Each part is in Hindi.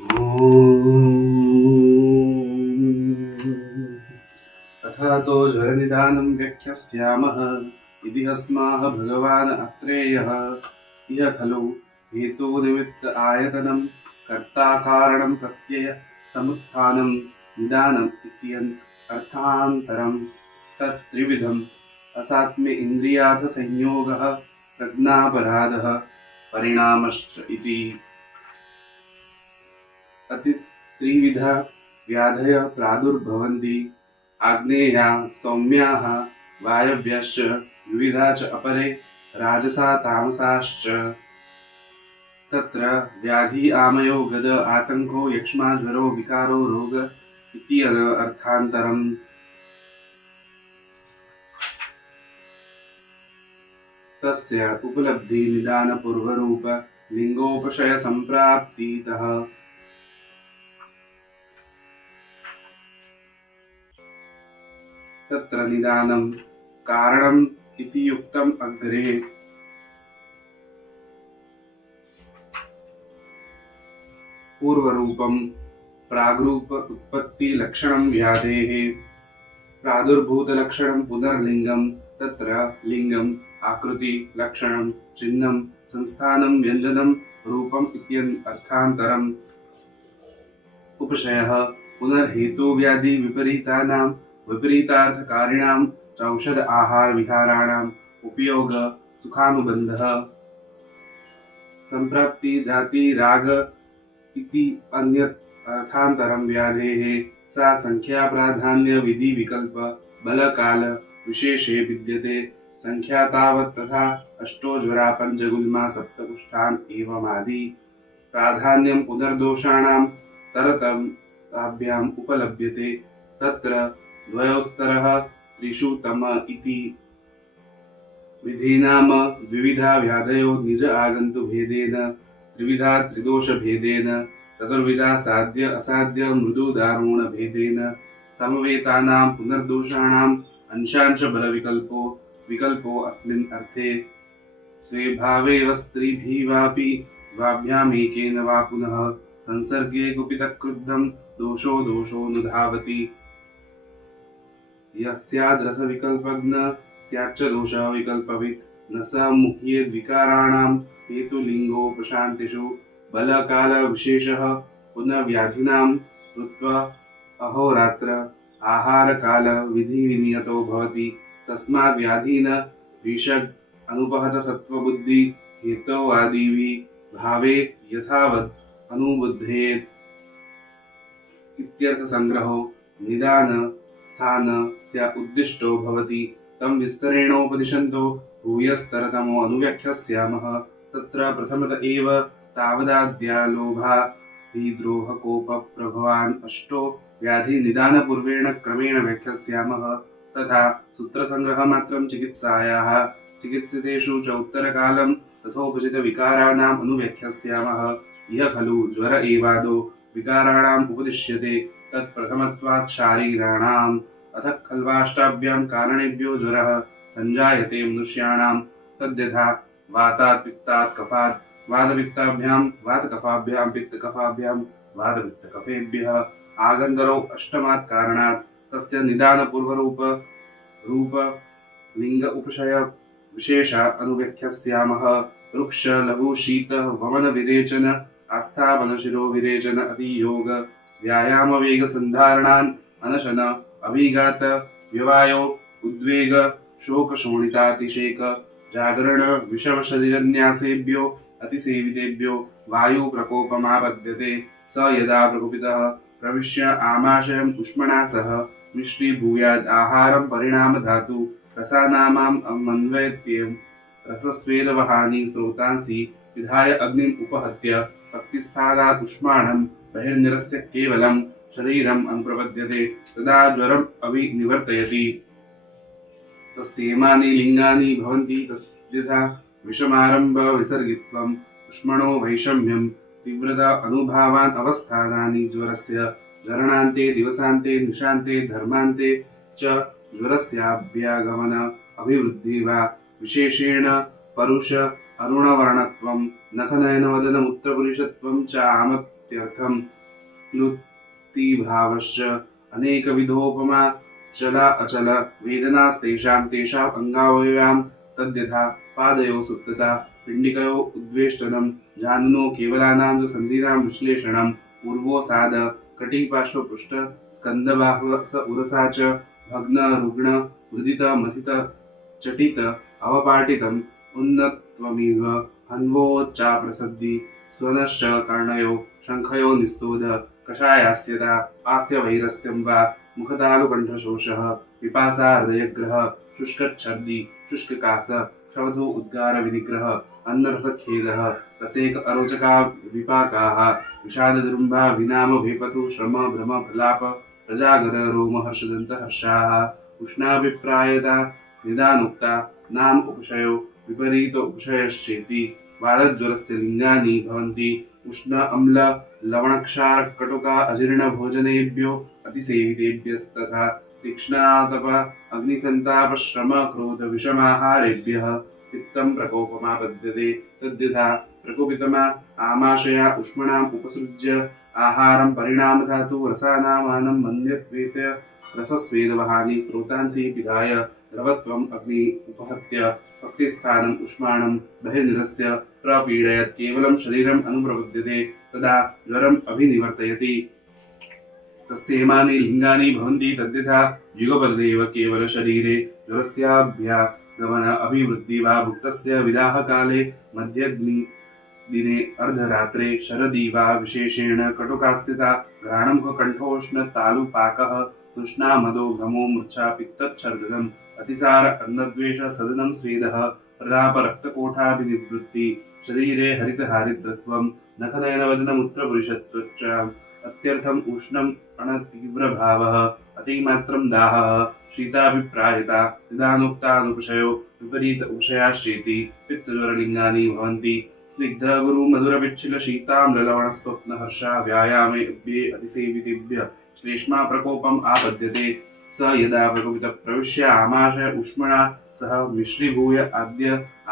अथा तो ज्वरनिदानं व्याख्यास्यामः इति अस्माः भगवान् अत्रेयः इह खलु हेतुनिमित्त आयतनं कर्ता कारणं प्रत्यय समुत्थानं निदानम् इत्यन् अर्थान्तरं तत्त्रिविधम् असात्म्य इन्द्रियार्थसंयोगः प्रज्ञापराधः परिणामश्च इति अतिस्त्रिविधा व्याधय प्रादुर्भवन्ति आग्नेया सौम्याः वायव्याश्च विविधा च अपरे राजसा तामसाश्च तत्र व्याधि आमयो गद आतङ्को यक्ष्मा ज्वरो विकारो रोग इति अर्थान्तरम् तस्य उपलब्धि निदान पूर्वरूप लिंगोपशय संप्राप्तितः तत्र निदानं कारणम् इति युक्तम् अग्रे पूर्वरूपं प्राग्रूप उत्पत्ति लक्षणं व्याधेः प्रादुर्भूतलक्षणं पुनर्लिंगं तत्र लिंगम् आकृति लक्षणं चिह्नं संस्थानं व्यञ्जनं रूपम् इत्यन् अर्थान्तरम् उपशयः पुनर्हेतुव्याधि विपरीतानां विपरीतार्थकारिणां चौषध आहार विहाराणाम् उपयोग सुखानुबन्धः संप्राप्ति जाति राग इति अन्यत् अर्थान्तरं व्याधेः सा संख्या प्राधान्य विधि विकल्प बल काल विशेषे विद्यते संख्या तावत् तथा अष्टो ज्वरा पञ्चगुल्मा सप्तकुष्ठान् एवमादि प्राधान्यं पुनर्दोषाणां तरतम्याम् उपलभ्यते तत्र द्वयोस्तरः त्रिषु तम इति विधीनाम द्विविधा व्याधयो निज आगन्तु भेदेन त्रिविधा त्रिदोष भेदेन चतुर्विधा साध्य असाध्य मृदु दारुण भेदेन समवेतानां पुनर्दोषाणाम् अंशांश बल विकल्पो अस्मिन् अर्थे स्वे भावेव स्त्रीभिवापि द्वाभ्यामेकेन वा पुनः संसर्गे कुपितः क्रुद्धं दोषोऽनुधावति यः स्याद् रसविकल्पज्ञ स्याच्च दोषः विकल्पवित् न स मुह्येद् विकाराणां हेतुलिङ्गोपशान्तिषु बलकालविशेषः पुनः व्याधिनां कृत्वा अहोरात्र आहारकाल विधिविनियतो भवति तस्माद् व्याधीन विषग् अनुपहत सत्त्वबुद्धि हेतोवादिभिः भावे यथावत् अनुबुद्धेत् इत्यर्थसंग्रहो निदान स्थान त्या उद्दिष्टो भवति तं विस्तरेणोपदिशन्तो भूयस्तरतमो अनुव्याख्यास्यामः तत्र प्रथमत एव तावदाद्या लोभा विद्रोहकोपप्रभवान् अष्टो व्याधि निदानपूर्वेण क्रमेण व्याख्यास्यामः तथा सूत्रसंग्रहमात्रं चिकित्सायाः चिकित्सितेषु च उत्तरकालं तथोपचित विकाराणाम् अनुव्याख्यास्यामः यः खलु ज्वर एवादो विकाराणाम् उपदिश्यते तत्प्रथमत्वात् शारीराणाम् अथ खल्वाष्टाभ्यां कारणेभ्यो ज्वरः संजायते मनुष्याणां तद्यथा वातात् पित्तात् कफात् वातपित्ताभ्यां वातकफाभ्यां पित्तकफाभ्यां वातपित्तकफेभ्यः आगन्तरौ अष्टमात् कारणात् तस्य निदानपूर्वरूप लिंग उपशय विशेष अनुव्याख्यास्यामः वृक्ष लघु शीत वमन विरेचन आस्थापन शिरो विरेचन अतियोग व्यायाम वेग संधारणान् अनशन अभिघात व्यवायो उद्वेग शोक शोणितातिशेक जागरण विषम शरीरन्यासेभ्यो अतिसेवितेभ्यो वायु प्रकोपमापद्यते स यदा प्रकुपितः प्रविश्य आमाशयम् उष्मणा सह मिश्रीभूयाद् आहारं परिणाम धातु रसानामाम् अन्वयत्येवं रसस्वेदवहानि स्रोतांसि विधाय अग्निम् उपहत्य पक्तिस्थानात् उष्माणं बहिर्निरस्य केवलं शरीरम् अनुप्रपद्यते तदा ज्वरम् अभिनिवर्तयति तस्येमानि लिङ्गानि भवन्ति तद्यथा विषमारम्भ विसर्गित्वम् उष्मणो वैषम्यं तीव्रता अनुभावान् अवस्थानानि ज्वरस्य जरणान्ते दिवसान्ते निशान्ते धर्मान्ते च ज्वरस्याभ्यागमन अभिवृद्धि वा विशेषेण परुष अरुणवर्णत्वं नखनयनवदनमूत्रपुरुषत्वं च इत्यर्थम्। क्लुप्तिभावश्च अनेकविधोपमा चला अचल वेदनास्तेषां तेषाम् अंगावयवां तद्यथा पादयोः सुप्तता पिण्डिकयोः उद्वेष्टनं जानुनो केवलानां च सन्धिनां विश्लेषणं पूर्वोसाद कटिपार्श्वपृष्ठ स्कन्दबाहुः स उरसा च भग्न रुग्ण मुदित मथित चटित अवपाटितम् उन्नत्वमिव हन्वोच्चाप्रसद्धि स्वनश्च कर्णयो शङ्खयो निस्तोध कषायास्यता आस्य वैरस्यं वा मुखतालुकण्ठशोषः पिपासा हृदयग्रह शुष्कच्छर्दी शुष्ककास क्षवधो उद्गार विनिग्रह अन्नरसखेदः रसेक अरोचका विपाकाः विषादजृम्भा विनाम भेपथु श्रम भ्रम प्रलाप प्रजागर रोम हर्षदन्त हर्षाः उष्णाभिप्रायता निदानुक्ता नाम उपशयो विपरीत उपशयश्चेति वादज्वरस्य लिङ्गानि भवन्ति उष्ण अम्ल लवणक्षार कटुका अजीर्ण भोजनेभ्यो अतिसेवितेभ्यस्तथा तीक्ष्णातप अग्निसन्ताप श्रम क्रोध विषमाहारेभ्यः पित्तं प्रकोपमापद्यते तद्यथा प्रकोपितमा आमाशया उष्मणाम् उपसृज्य आहारं परिणामधातु रसानामानं मन्यत्वेत रसस्वेदवहानि स्रोतांसि पिधाय द्रवत्वम् अग्नि उपहत्य भक्तिस्थानम् उष्माणं बहिर्निरस्य प्रपीडयत् केवलं शरीरम् अनुप्रपद्यते तदा ज्वरम् अभिनिवर्तयति। तस्येमानि लिङ्गानि भवन्ति तद्यथा युगपदेव केवल शरीरे ज्वरस्याभ्यागमन अभिवृद्धि वा भुक्तस्य विदाहकाले मध्यग्नि दिने अर्धरात्रे शरदि वा विशेषेण कटुकास्यता घ्राणमुख कण्ठोष्ण तालुपाकः तृष्णा मदो भ्रमो मूर्छा पित्तच्छर्दनम् अतिसार अन्नद्वेष सदनं स्वेदः प्रलाप रक्तकोठाभिनिवृत्ति शरीरे हरितहारिद्रत्वं नखनयनवदनमूत्रपुरुषत्वच्च अत्यर्थम् उष्णम् अणतीव्रभावः अतिमात्रं दाहः शीताभिप्रायता निदानोक्तानुपशयो विपरीत उपशयाश्चेति पित्तज्वरलिङ्गानि भवन्ति। स्निग्ध गुरु मधुरपिच्छिल शीताम्ललवणस्वप्न हर्षा व्यायामे उभ्ये अतिसेवितेभ्य श्लेष्मा प्रकोपम् आपद्यते स यदा प्रकोपित प्रविश्य आमाशय उष्मणा सह मिश्रीभूय आद्य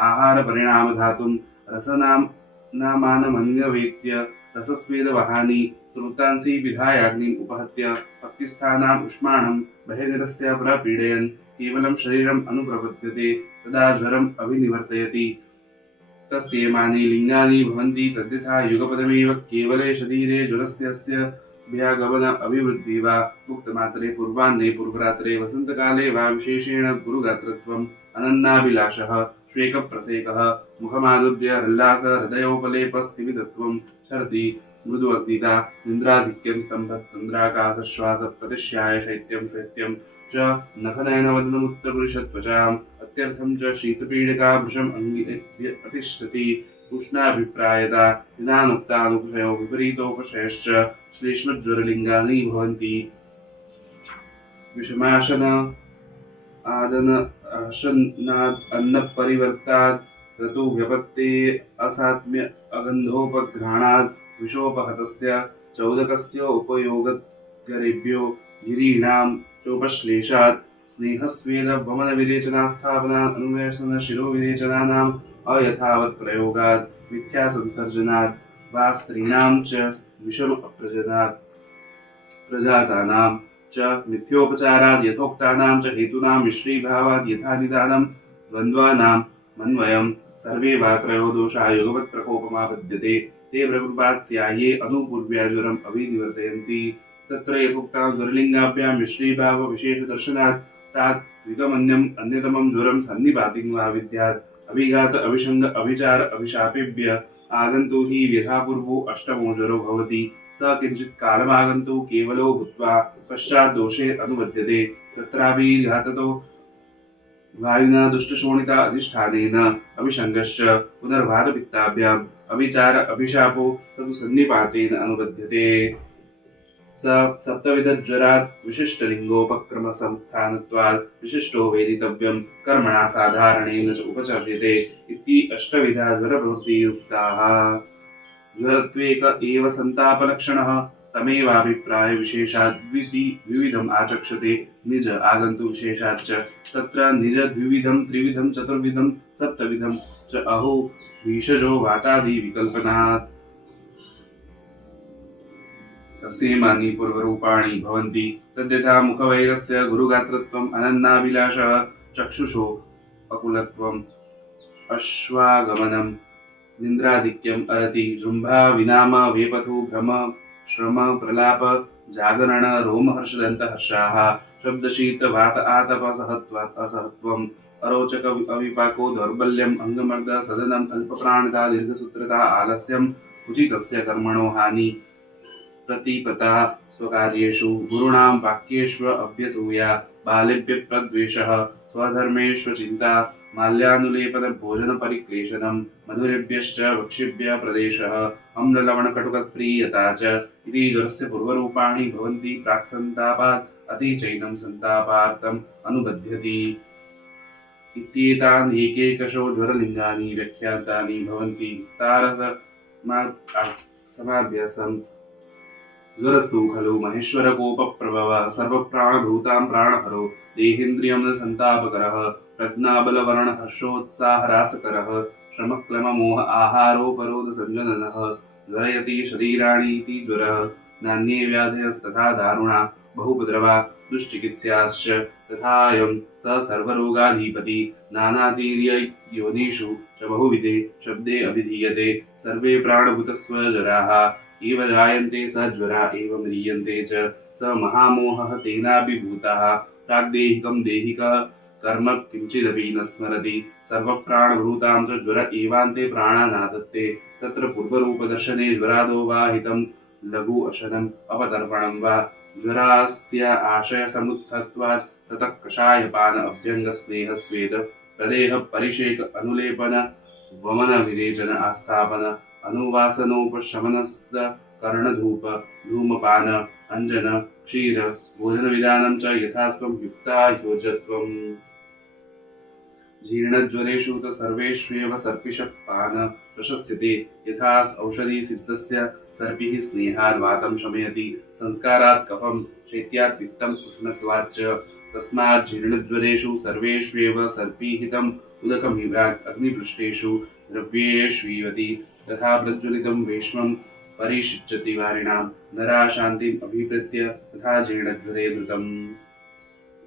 आहार परिणाम धातुं रसनामानमन्यवेत्य रसस्वेदवहानि स्रोतांसि विधायाग्निम् उपहत्य भक्तिस्थानाम् उष्माणं बहिर्निरस्य प्रपीडयन् केवलं शरीरम् अनुप्रपद्यते तदा ज्वरम् अभिनिवर्तयति। तस्येमानि लिङ्गानि भवन्ति तद्यथा युगपदमेव केवले शरीरे ज्वरस्य भ्यागमन अभिवृद्धि वा मुक्तमात्रे पूर्वाह्ने पूर्वरात्रे वसन्तकाले वा विशेषेण गुरुगात्रत्वम् अनन्नाभिलाषः श्वेकप्रसेकः मुखमादुर्य हल्लास हृदयोपलेपस्तिमितत्वं छर्दि मृदु अग्निता निन्द्राधिक्यं स्तम्भत्तन्द्राकाशश्वास प्रतिश्याय शैत्यं शैत्यं च नखनयनवदनमुत्तपुरुषत्वचाम् अत्यर्थं च शीतपीडिका भृशम् अङ्गे अतिष्ठति उष्णाभिप्रायता निदानुक्तानुपशयो विपरीतोपशयश्च श्लेष्मज्वरलिङ्गानि भवन्ति। विषमाशन आदन आशनाद् अन्नपरिवर्ताद् ऋतुव्यपत्ते असात्म्य अगन्धोपघ्राणाद् विषोपहतस्य चौदकस्य उपयोगकरेभ्यो गिरीणां चोपश्लेषात् स्नेहस्वेद वमनविरेचनास्थापनात् अनुवेशन शिरोविरेचनानाम् अयथावत् प्रयोगात् मिथ्यासंसर्जनात् वा स्त्रीणां च विषम अप्रजनात् प्रजातानां च मिथ्योपचारात् यथोक्तानां च हेतूनां मिश्रीभावात् यथानिदानं द्वन्द्वानां मन्वयं सर्वे वा त्रयो दोषा युगपत् प्रकोपमापद्यते ते प्रकृपात् स्याये अनुपूर्व्या ज्वरम् अभिनिवर्तयन्ति। तत्र यथोक्तां ज्वरलिङ्गाभ्यां मिश्रीभाव विशेषदर्शनात् तात् विगमन्यम् अन्यतमं ज्वरं सन्निपातिं वा विद्यात् अभिघात अभिषङ्ग अभिचार अभिशापेभ्य आगन्तु हि यथापूर्वो अष्टमो ज्वरो भवति स किञ्चित् कालमागन्तु केवलो भूत्वा पश्चात् दोषे अनुबध्यते तत्राभिघाततो वायुना दुष्टशोणिता अधिष्ठानेन अभिषङ्गश्च पुनर्वातपित्ताभ्याम् अभिचार अभिशापो स तु सन्निपातेन अनुबध्यते। स सप्तविधज्वरात् विशिष्टलिङ्गोपक्रमसमुत्थानत्वात् विशिष्टो वेदितव्यं कर्मणा साधारणेन च उपचर्यते इति अष्टविधा ज्वरप्रवृत्तियुक्ताः। ज्वरत्वेक एव सन्तापलक्षणः तमेवाभिप्राय विशेषात् द्विविधम् आचक्षते निज आगन्तु विशेषाच्च तत्र निज द्विविधं त्रिविधं चतुर्विधं सप्तविधं च अहो भीषजो वातादि विकल्पनात्। तस्येमानि पूर्वरूपाणि भवन्ति तद्यथा मुखवैरस्य गुरुगात्रत्वम् अनन्नाभिलाषः चक्षुषो अकुलत्वम् अश्वागमनम् निन्द्राधिक्यम् अरति जृम्भा विनाम वेपथु भ्रम श्रम प्रलाप जागरण रोमहर्षदन्तहर्षाः शब्दशीत वात आतप असहत्वात् असहत्वम् अरोचक अविपाको दौर्बल्यम् अंगमर्द सदनम् अल्पप्राणता दीर्घसूत्रता आलस्यम् उचितस्य कर्मणो हानि प्रतिपता स्वकार्येषु गुरूणां वाक्येष्व अभ्यसूया बालेभ्यः प्रद्वेषः स्वधर्मेष्वचिन्ता माल्यानुलेपन भोजन परिक्लेशनम् मधुरेभ्यश्च वक्षिभ्यः प्रदेशः अम्ललवणकटुकप्रियता च इति ज्वरस्य पूर्वरूपाणि भवन्ति प्राक्सन्तापात् अतिचैनं सन्तापार्थम् अनुबध्यति इत्येतान् एकैकशो ज्वरलिङ्गानि व्याख्यातानि भवन्ति समाभ्यासम् ज्वरस्तु खलु महेश्वरकोपप्रभवः सर्वप्राणभूतां प्राणहरो देहेन्द्रियं न सन्तापकरः प्रज्ञाबलवर्णहर्षोत्साहरासकरः श्रमक्लममोह आहारोपरोधसञ्जननः ज्वरयति शरीराणीति ज्वरः नान्ये व्याधयस्तथा दारुणा बहुपद्रवा दुश्चिकित्साश्च तथायं स सर्वरोगाधिपति नानातीर्ययोनिषु च बहुविधे शब्दे अभिधीयते सर्वे प्राणभूतस्वजराः एव जायन्ते स ज्वरा एव म्रियन्ते च स महामोहः तेनाभिभूतः प्राग्देहिकं देहिकः कर्म किञ्चिदपि न स्मरति सर्वप्राणभूतां च ज्वर एवान्ते प्राणानादत्ते तत्र पूर्वरूपदर्शने ज्वरादो वा हितं लघु अशनम् अपतर्पणं वा ज्वरास्य आशयसमुत्थत्वात् ततः कषायपान अभ्यङ्गस्नेहस्वेद प्रदेह परिषेक अनुलेपन वमन विरेचन आस्थापन अनुवासनोपशमनस्य कर्णधूप धूमपान अंजन क्षीर भोजनविधानं च यथास्वं युक्ता योजत्वम् जीर्णज्वरेषु तु सर्वेष्वेव सर्पिषपान प्रशस्यते यथा औषधिसिद्धस्य सर्पिः स्नेहात् वातं शमयति संस्कारात् कफं शैत्यात् पित्तम् उष्णत्वात् च तस्मात् जीर्णज्वरेषु सर्वेष्वेव सर्पिहितम् उदकमिवात् अग्निपृष्ठेषु द्रव्येष्वीवति तथा प्रज्वलितं वेश्मं परिषिच्यति वारिणां नरा शान्तिम् अभिप्रेत्य तथा जीर्णज्वरे धृतम्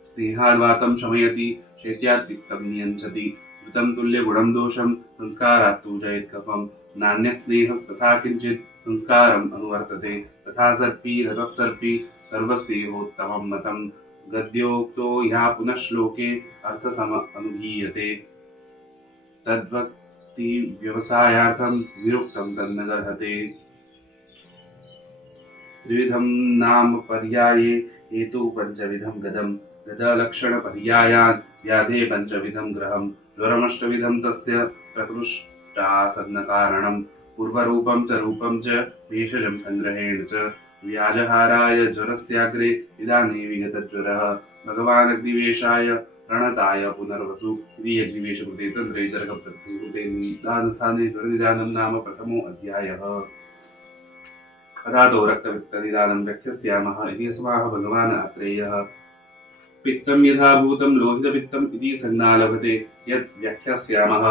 स्नेहाद्वातं शमयति शैत्यात् पित्तं नियञ्चति धृतं तुल्यगुणं दोषं संस्कारात् तु जयत्कफं नान्यः स्नेहस्तथा किञ्चित् संस्कारम् अनुवर्तते तथा सर्पी रतः सर्पी सर्वस्नेहोत्तमं मतं गद्योक्तो ह्यः पुनः श्लोके अर्थसम अनुभीयते तद्वक्ति व्यवसायार्थं विरुक्तं तन्न गर्हते त्रिविधं नाम पर्याये हेतु पञ्चविधं गदं गदलक्षणपर्यायान् व्याधे पञ्चविधं ग्रहं ज्वरमष्टविधं तस्य प्रकृष्टासन्नकारणं पूर्वरूपं च रूपं च भेषजं सङ्ग्रहेण च व्याजहाराय ज्वरस्याग्रे इदानीं विगतज्वरः भगवानग्निवेशाय प्रणताय पुनर्वसु इति अग्निवेशकृते तन्त्रे चरकप्रतिसंहृते निदानस्थाने ज्वरनिदानं नाम प्रथमो अध्यायः अथातो रक्तपित्तनिदानं व्याख्यास्यामः इति अस्माः भगवान् आत्रेयः पित्तं यथा भूतं लोहितपित्तम् इति संज्ञा लभते यत् व्याख्यास्यामः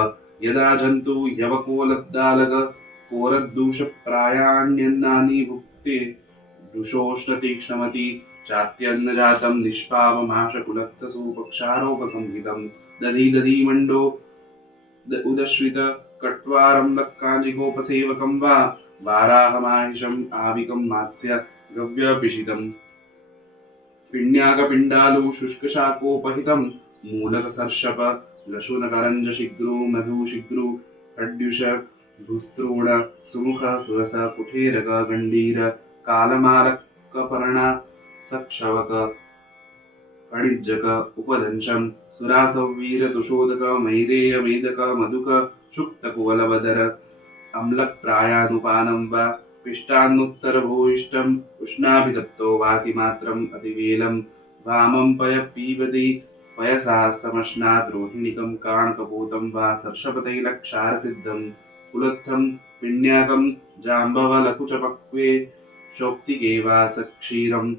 यदा जन्तु यवकोलद्दालक कोरद्दूषप्रायाण्यन्नानि भुक्ते दुषोष्टतीक्ष्णमति चात्यन्नजातं निष्पावमाशकुलत्तसूपक्षारोपसंहितं दधीमण्डो उदश्रित कट्वारम्बकाञ्जिकोपसेवकं वा वाराहमाहिषम् आविकं मात्स्य गव्यपिषितम् पिण्याकपिण्डालु शुष्कशाकोपहितं मूलकसर्षप लशुनकरञ्जशिग्रु मधुशिग्रु खड्युष भूस्त्रूण सुमुख सुरस कुठेरक गण्डीर कालमालकपर्ण सक्षवक कणिज्जक उपदंशं सुरासवीर तुषोदक मैरेय मेदक मधुक शुक्तकुवलवदर अम्लप्रायानुपानं वा पिष्टान्नुत्तरभूयिष्ठम् उष्णाभितप्तो वातिमात्रम् अतिवेलं वामं पीबति पयसा समश्नात् रोहिणिकं काणकपूतं वा सर्षपतैलक्षारसिद्धं कुलत्थं पिण्याकं जाम्बवलकुचपक्वे शोक्तिके वा सक्षीरं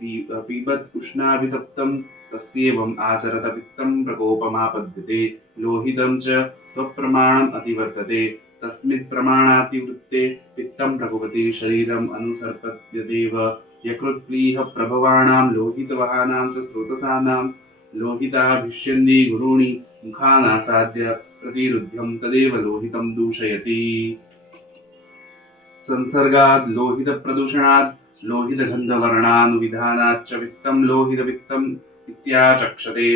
पीबत् उष्णाभितप्तं तस्येवम् आचरत पित्तं प्रकोपमापद्यते लोहितं च स्वप्रमाणम् अतिवर्तते तस्मित् प्रमाणातिवृत्ते पित्तं प्रकुपति शरीरम् अनुसर्पत्यदेव यकृत्क्लीह प्रभवाणां लोहितवहानां च स्रोतसानां लोहिताभिष्यन्ति गुरूणि मुखानासाद्य प्रतिरुध्यं तदेव लोहितं दूषयति। संसर्गाद् लोहितप्रदूषणाद् लोहितगन्धवर्णानुविधानाच्च वित्तं लोहितवित्तम् इत्याचक्षते।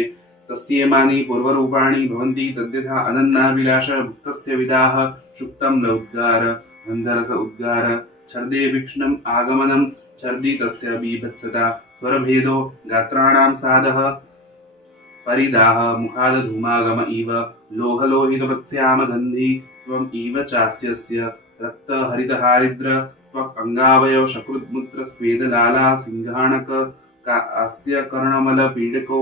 तस्येमानि पूर्वरूपाणि भवन्ति तद्यथा अनन्नाभिलाष भुक्तस्य विदाः शुक्तं न उद्गार गन्धरस उद्गार छर्दे विक्ष्णम् आगमनं छर्दि तस्य बीभत्सता स्वरभेदो गात्राणां सादः परिदाह मुखादधूमागम इव लोहलोहितवत्स्यामगन्धी त्वम् इव चास्यस्य रक्तहरितहारिद्र त्वक् अङ्गावयव शकृद्मुत्र स्वेदलाला सिंहाणक अस्य कर्णमलपीडको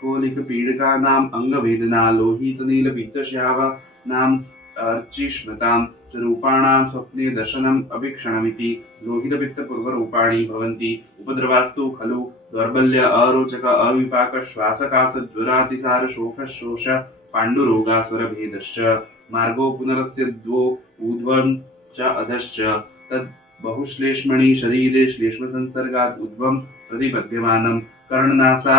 कोलिकपीडकानाम् अङ्गवेदना लोहितनीलपित्तश्यावानाम् अर्चिष्मतां च रूपाणां स्वप्ने दर्शनम् अभिक्षणमिति लोहितपित्तपूर्वरूपाणि भवन्ति। उपद्रवास्तु खलु दौर्बल्य अरोचक अविपाक श्वासकास ज्वरातिसार शोष पाण्डुरोगासुरभेदश्च मार्गो पुनरस्य द्वो ऊर्ध्वं च अधश्च तद् बहुश्लेष्मणि शरीरे श्लेष्मसंसर्गात् ऊर्ध्वं प्रतिपद्यमानं कर्णनासा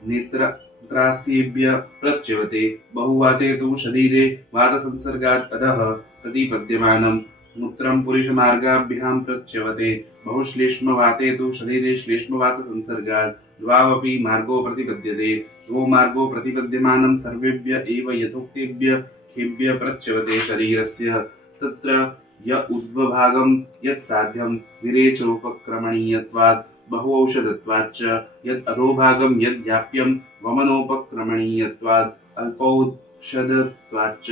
नेत्रास्येभ्य प्रच्यवते बहुवाते तु शरीरे वातसंसर्गात् अधः प्रतिपद्यमानं मूत्रं पुरुषमार्गाभ्यां प्रच्यवते बहुश्लेष्मवाते तु शरीरे श्लेष्मवातसंसर्गात् द्वावपि मार्गो प्रतिपद्यते द्वो मार्गो प्रतिपद्यमानं सर्वेभ्य एव यथोक्तेभ्य खेभ्य प्रच्यवते शरीरस्य तत्र य ऊर्ध्वभागं यत्साध्यं विरेचोपक्रमणीयत्वात् बहुऔषधत्वाच्च यत् अधोभागं यद्व्याप्यं वमनोपक्रमणीयत्वात् अल्पौषधत्वाच्च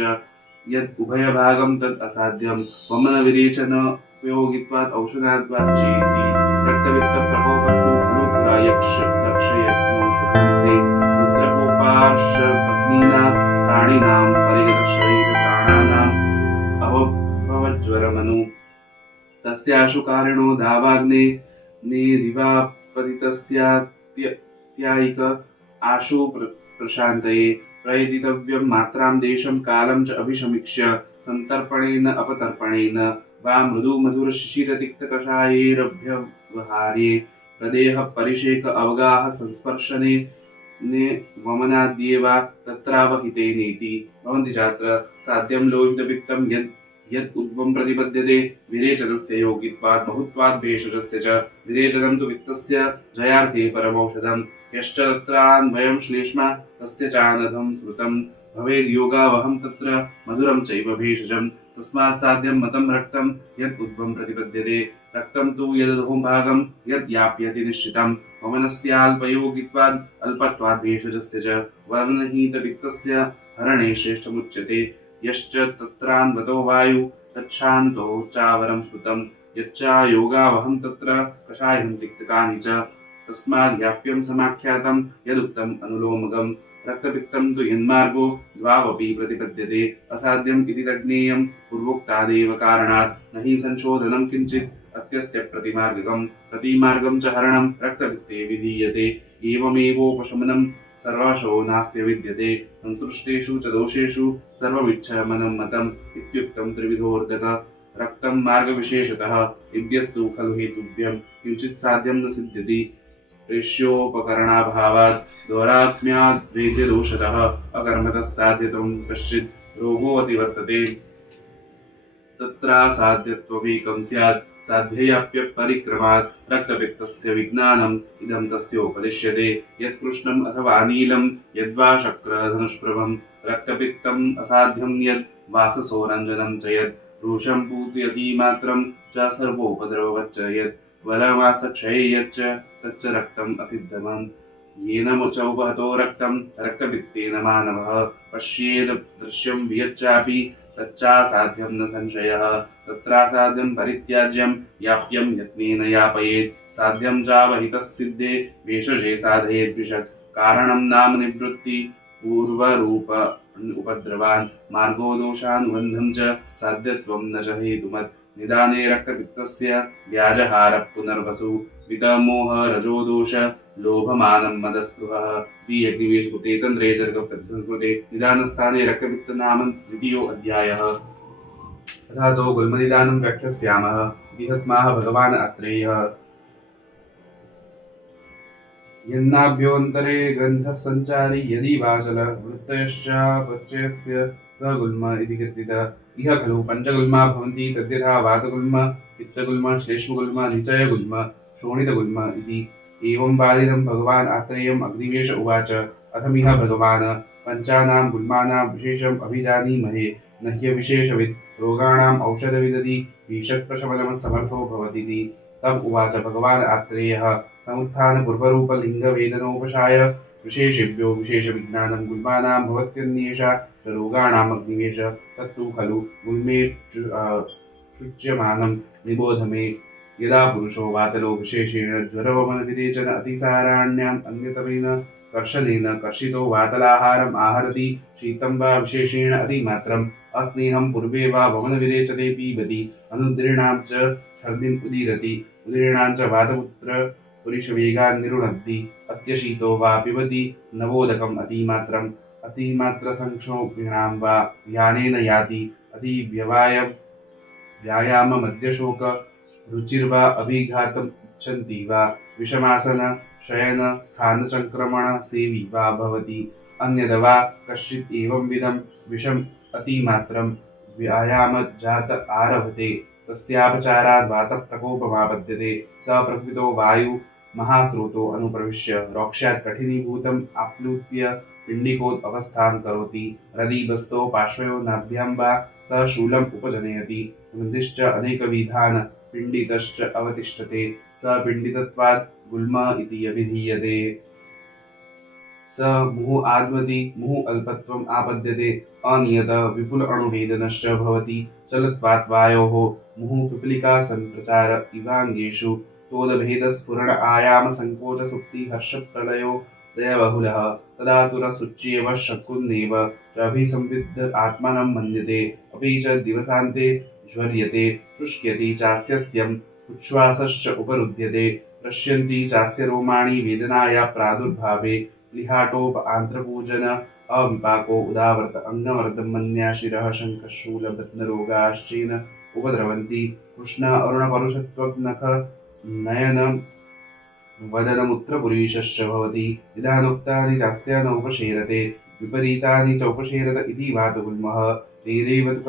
यत् उभयभागं तद् असाध्यं वमनविरेचनोपयोगित्वात् औषधात्वाच्चेति रक्तवित्तप्रकोपस्तु खलु दक्षयज्ञोपंसे रुद्रकोपाश्वग्नीना प्राणिनां परिगतशरीरप्राणानाम् अवभवज्वरमनु तस्याशु कारिणो दावाग्ने निरिवापतितस्यात्यायिक आशु प्रशान्तये प्रयतितव्यं मात्रां देशं कालं च अभिसमीक्ष्य सन्तर्पणेन अपतर्पणेन वा मृदुमधुरशिशिरतिक्तकषायैरभ्यवहार्ये प्रदेह परिषेक अवगाह संस्पर्शने वमनाद्येवा तत्रावहितेनेति भवन्ति चात्र साध्यं लोहितपित्तं यत् उद्भवं प्रतिपद्यते विरेचनस्य योगित्वात् बहुत्वात् भेषजस्य च विरेचनं तु वित्तस्य जयार्थे परमौषधं यश्च तत्रान्वयं श्लेष्मा तस्य चानघं श्रुतं भवेद्योगावहं तत्र मधुरं चैव भेषजं तस्मात् साध्यं मतं रक्तं यत् उद्भवं प्रतिपद्यते रक्तं तु यदधोभागं यद् याप्यति निश्चितं वमनस्याल्पयोगित्वात् अल्पत्वात् भेषजस्य च वर्णहीतवित्तस्य हरणे श्रेष्ठमुच्यते यश्च तत्रान्वतो वायु तच्छान्तो चावरं स्मृतं यच्चा योगावहं तत्र कषायं तिक्तकानि च तस्माद् व्याप्यं समाख्यातं यदुक्तम् अनुलोमगं रक्तपित्तं तु यन्मार्गो द्वावपि प्रतिपद्यते असाध्यम् इति तज्ज्ञेयं पूर्वोक्तादेव कारणात् न हि संशोधनं किञ्चित् अत्यस्य प्रतिमार्गं च हरणं रक्तपित्ते विधीयते एवमेवोपशमनं सर्वशो नास्य विद्यते संसृष्टेषु च दोषेषु सर्वमिच्छमनं मतम् इत्युक्तं त्रिविधोर्धक रक्तं मार्गविशेषतः इत्यस्तु खलु हेतुभ्यं किञ्चित् साध्यं न सिद्ध्यति प्रेष्योपकरणाभावात् दोरात्म्याद्वेद्यदोषतः अकर्मतः साध्यतं कश्चित् रोगो अतिवर्तते तत्रासाध्यत्वमेकं स्यात् साध्ययाप्यपरिक्रमात् रक्तपित्तस्य विज्ञानम् इदं तस्योपदिश्यते यत्कृष्णम् अथवा नीलं यद्वा शक्रधनुष्प्रभं रक्तपित्तम् असाध्यं यद् वाससोरञ्जनं च यद् रुषं पूतयतिमात्रं च सर्वोपद्रवच्च यद् बलमासक्षये यच्च तच्च रक्तम् असिद्धमम् येन मुचौपहतो रक्तं रक्तपित्तेन मानवः पश्येद दृश्यं वियच्चापि तच्चासाध्यं न संशयः तत्रासाध्यं परित्याज्यं याप्यं यत्नेन यापयेत् साध्यं चावहितः सिद्धे भेषजे साधयेद्विषक् कारणं नाम निवृत्ति पूर्वरूप उपद्रवान् मार्गो दोषानुबन्धं च साध्यत्वं न च हेतुमत् निदाने रक्तपित्तस्य व्याजहारः पुनर्वसु वितमोह रजोदोष लोभमानं मदस्पृहः इति यज्ञवेशकृते तन्त्रे चरकप्रतिसंस्कृते निदानस्थाने रक्तपित्त नाम द्वितीयो अध्यायः। तथा तो गुल्मनिदानं व्याख्यास्यामः इति स्मः भगवान् अत्रेयः। यन्नाभ्योऽन्तरे ग्रन्थः सञ्चारी यदि वाचलः वृत्तयश्चापच्यस्य स गुल्म इति कीर्तितः। इह खलु पञ्चगुल्मा भवन्ति तद्यथा वातगुल्म पित्तगुल्म श्लेष्मगुल्म निचयगुल्म शोणितगुल्म इति। एवं वादिनं भगवान् आत्रेयम् अग्निवेश उवाच। अथमिह भगवान् पञ्चानां गुल्मानां विशेषम् अभिजानीमहे न ह्यविशेषवित् रोगाणाम् औषधविदधि विषत्प्रशमनं समर्थो भवतीति। तब उवाच भगवान् आत्रेयः समुत्थान पूर्वरूप लिंग वेदनोपशाय विशेषेभ्यो विशेष विज्ञानं गुल्मानां भवत्यन्येषा च रोगाणाम् अग्निवेश तत्तु खलु गुल्मे शुच्यमानं निबोध मे। यदा पुरुषो वातलो विशेषेण ज्वरवमनविरेचन अतिसाराण्याम् अन्यतमेन कर्षणेन कर्षितो वातलाहारम् आहरति शीतं वा विशेषेण अतिमात्रम् अस्नेहं पूर्वे वा वमनविरेचने पिबति अनुद्रीणां च छर्दिम् उदीरति उदीर्णां च वातपुत्र पुरुषवेगान्निरुणद्धि अत्यशीतो वा पिबति नवोदकम् अतिमात्रसंक्षोभिणां वा यानेन याति व्यायाममद्यशोक रुचिर्वा अभिघातम् इच्छन्ति वा विषमासन शयन स्थानचङ्क्रमण सेवी वा भवति अन्यदवा कश्चित् एवंविधं विषम् अतिमात्रं व्यायामजात आरभते तस्यापचाराद् वातप्रकोपमापद्यते स प्रकृतो वायु महास्रोतो अनुप्रविश्य रोक्षात् कठिनीभूतम् आप्लुत्य पिण्डिकोत् अवस्थां करोति हृदीबस्थो पार्श्वयो नाभ्यां वा स शूलम् उपजनयति वृद्धिश्च अनेकविधान् पिण्डितश्च अवतिष्ठते स पिण्डितत्वात् गुल्म इति अभिधीयते। स मुहुः आत्मति मुहुः अल्पत्वम् आपद्यते अनियत विपुल अणुवेदनश्च भवति चलत्वात् वायोः मुहुः पिपलिका संप्रचार इवाङ्गेषु तोदभेदस्फुरण आयाम संकोच सुप्ति हर्षप्रलयो दयबहुलः तदा तुरसुच्येव शकुन्नेव चाभिसंविद्ध आत्मानं मन्यते अपि च दिवसान्ते ज्वर्यते शुष्यति चास्यस्यम् उच्छ्वासश्च उपरुध्यते पश्यन्ति चास्य रोमाणि वेदनाया प्रादुर्भावे लिहाटोप आन्त्रपूजन अविपाको उदावर्त अंगवर्धमन्या शिरः शङ्खशूलबद्धरोगाश्चेन उपद्रवन्ति कृष्ण अरुणपरुषत्वनख नयन वदनमुत्रपुरीशश्च भवति निदानोक्तानि चास्य न उपशेरते विपरीतानि च उपशेरत इति वातगुल्मः तेनैव तु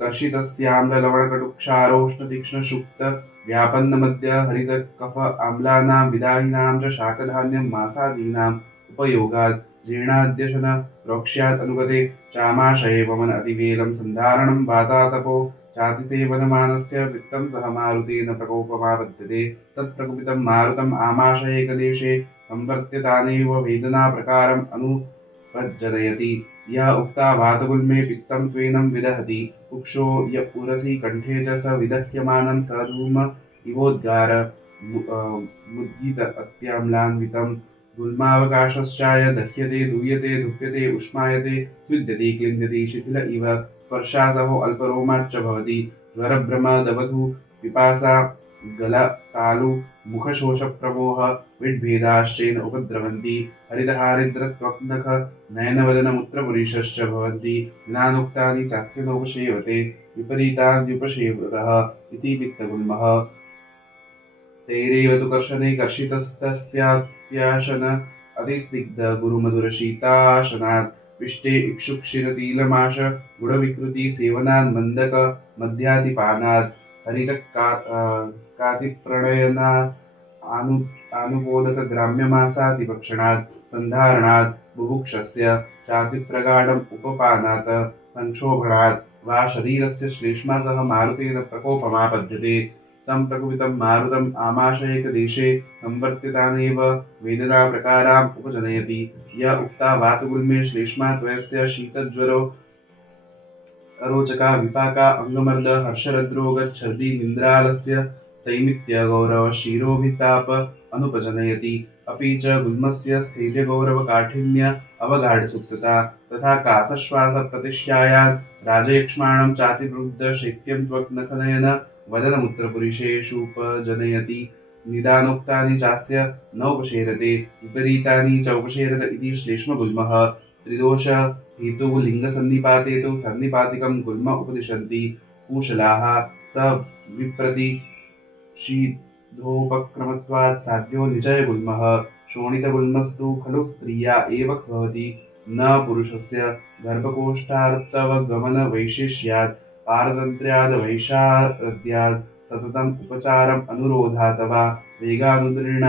कर्षितस्याम्ललवणकटुक्षारोष्णतीक्ष्णसुप्त व्यापन्नमद्य हरितकफ आम्लानां विदाहिनां च शाकधान्यं मासादीनाम् उपयोगात् जीर्णाद्यशन रोक्ष्यात् अनुगते चामाशये वमन अतिवेलं सन्धारणं वातातपो चातिसेवनमानस्य वित्तं सह मारुतेन प्रकोपमापद्यते तत्प्रकुपितं मारुतम् आमाशये कलेशे संवर्त्यतानेव वेदनाप्रकारम् अनुप्रज्जनयति यः उक्ता वातगुल्मे पित्तं त्वेनं विदहति कुक्षो य उरसि कण्ठे च स विदह्यमानं स धूम इवोद्गार मुद्गित अत्याम्लान्वितं गुल्मावकाशश्चाय दह्यते दूयते धुप्यते उष्मायते स्विद्यते क्लिन्द्यते शिथिल इव स्पर्शासहो अल्परोमाच्च भवति ज्वरभ्रम दवधु पिपासा गलतालु मुखशोषप्रमोह विड्भेदाश्चेन उपद्रवन्ति हरितहारिद्रत्वक्नख नयनवदनमुत्रपुरीशश्च भवन्ति ज्ञानोक्तानि चास्य नोपसेवते विपरीतान्युपसेवतः इति पित्तगुल्मः तैरेव तु कर्षणे कर्षितस्तस्यात्याशन अतिस्निग्ध गुरुमधुरशीताशनात् पिष्टे इक्षुक्षीरतीलमाश गुणविकृति सेवनान् मन्दक मध्यातिपानात् हरितकातिप्रणयनात् आनुबोधक ग्राम्यमासातिभक्षणात् सन्धारणात् बुभुक्षस्य चातिप्रगाढम् उपपानात् संक्षोभणात् वा शरीरस्य श्लेष्मा सह मारुतेन प्रकोपमापद्यते तं प्रकुपितं मारुतम् आमाशयकदेशे संवर्त्यतानेव वेदनाप्रकाराम् उपजनयति य उक्ता वातगुल्मे श्लेष्मा त्वयस्य शीतज्वरो अरोचका विपाका अंगमर्द हर्षरद्रोगच्छर्दी निन्द्रालस्य स्थैमित्य गौरव शिरोभिताप अनुपजनयति अपि च गुल्मस्य स्थैर्यगौरव काठिन्य अवगाढसुप्तता तथा कासश्वास प्रतिश्यायात् राजयक्ष्माणं चातिवृद्ध शैत्यं त्वक्नखनयन वदनमुत्रपुरुषेषुपजनयति निदानोक्तानि चास्य नोपशेरते विपरीतानि च उपशेरत इति श्लेष्मगुल्मः त्रिदोष हेतु लिङ्गसन्निपाते तु सन्निपातिकं गुल्म उपदिशन्ति कुशलाः स विप्रतिषिद्धोपक्रमत्वात् साध्यो निचयगुल्मः शोणितगुल्मस्तु खलु स्त्रिया एव भवति न पुरुषस्य गर्भकोष्ठार्थवगमनवैशेष्यात् पारतन्त्र्याद्वैशारद्यात् सततम् उपचारम् अनुरोधात् वा वेगानुद्रेण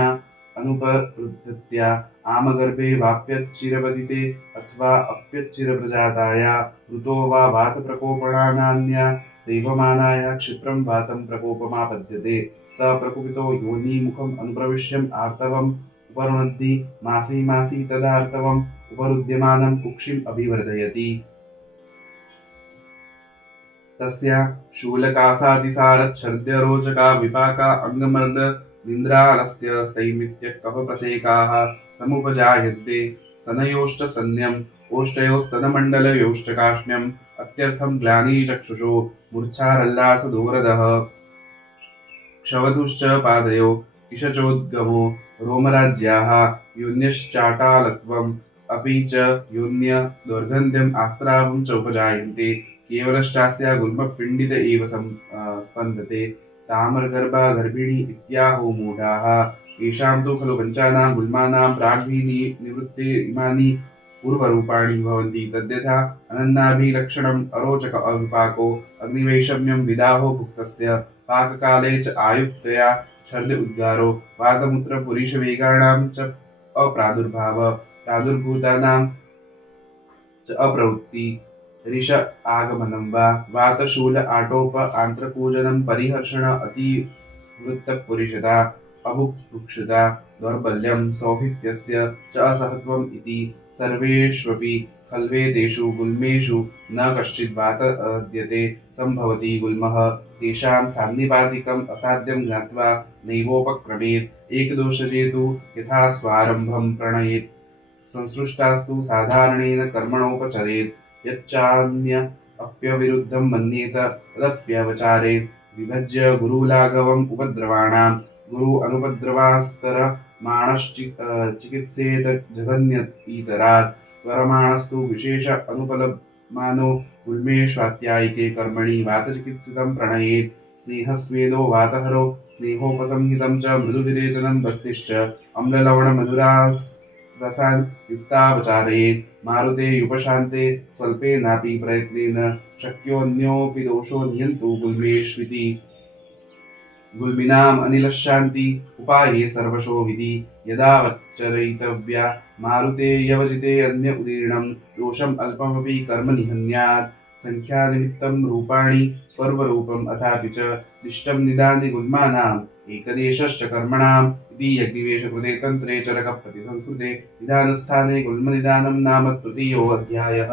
अनुपरुद्धत्या आमगर्भे वाप्यच्चिरपतिते अथवा अप्यच्चिरप्रजाताया ऋतो वा वातप्रकोपणानान्या सेवमानाया क्षिप्रं वातं प्रकोपमापद्यते स प्रकुपितो योनिमुखम् अनुप्रविश्यम् आर्तवम् उपरुणद्धि मासी मासी तदार्तवम् उपरुद्यमानं कुक्षिम् अभिवर्धयति तस्या शूलकासातिसारच्छर्द्यरोचका विपाका अङ्गमर्द निन्द्रालस्य स्थैमित्य कफप्रसेकाः समुपजायन्ते स्तनयोश्चसन्यम् ओष्ठयोस्तनमण्डलयोश्चकाष्ण्यम् अत्यर्थं ग्लानी चक्षुषो मूर्च्छारल्लासदोरदः क्षवधुश्च पादयो किशचोद्गमो रोमराज्याः योन्यश्चाटालत्वम् अपि च योन्य दौर्गन्ध्यम् आस्रावं च उपजायन्ते केवलश्चास्या गुल्मपिण्डित एव स्पन्दते ताम्रगर्भा गर्भिणी इत्याहो मूढाः येषां तु खलु पञ्चानां गुल्मानां प्राग्भिः निवृत्ते इमानि पूर्वरूपाणि भवन्ति तद्यथा अनन्नाभिलक्षणम् अरोचक अविपाको अग्निवैषम्यं विदाहो भुक्तस्य पाककाले च आयुक्तया छर्द उद्गारो वातमूत्रपुरीषवेगाणां च अप्रादुर्भाव प्रादुर्भूतानां च अप्रवृत्ति ऋष आगमनं वा वातशूल आटोप आन्त्रपूजनं परिहर्षण अतिवृत्तपुरुषता अभुभुक्षुता दौर्बल्यं सौभित्यस्य च असहत्वम् इति सर्वेष्वपि खल्वेतेषु गुल्मेषु न कश्चिद् वातद्यते सम्भवति गुल्मः तेषां सान्निपातिकम् असाध्यं ज्ञात्वा नैवोपक्रमेत् एकदोषजेतु यथा स्वारम्भं प्रणयेत् संसृष्टास्तु साधारणेन कर्मणोपचरेत् यच्चान्य अप्यविरुद्धं मन्येत तदप्यवचारेत् विभज्य गुरुलाघवम् उपद्रवाणां गुरु अनुपद्रवास्तरमाणश्चिकित्सेत जघन्यतीतरात् त्वरमाणस्तु विशेष अनुपलभमानो गुल्मेष्वात्यायिके कर्मणि वातचिकित्सितं प्रणयेत् स्नेहस्वेदो वातहरो स्नेहोपसंहितं च मृदुविरेचनं बस्तिश्च अम्ललवणमधुरारसान् युक्तावचारयेत् मारुते युपशान्ते स्वल्पेनापि प्रयत्नेन शक्योऽन्योऽपि दोषो नियन्तु गुल्मेष्विति गुल्मिनाम् अनिलशान्ति उपाये सर्वशो विधि यदा वच्चरयितव्या मारुते यवजिते अन्य उदीर्णं दोषम् अल्पमपि कर्म निहन्यात् संख्यानिमित्तं रूपाणि पर्वरूपम् अथापि च दिष्टं निदानि गुल्मानाम् एकदेशश्च कर्मणाम् इति यज्ञिवेशकृते तन्त्रे चरकप्रतिसंस्कृते निदानस्थाने गुल्मनिदानं नाम तृतीयोऽध्यायः।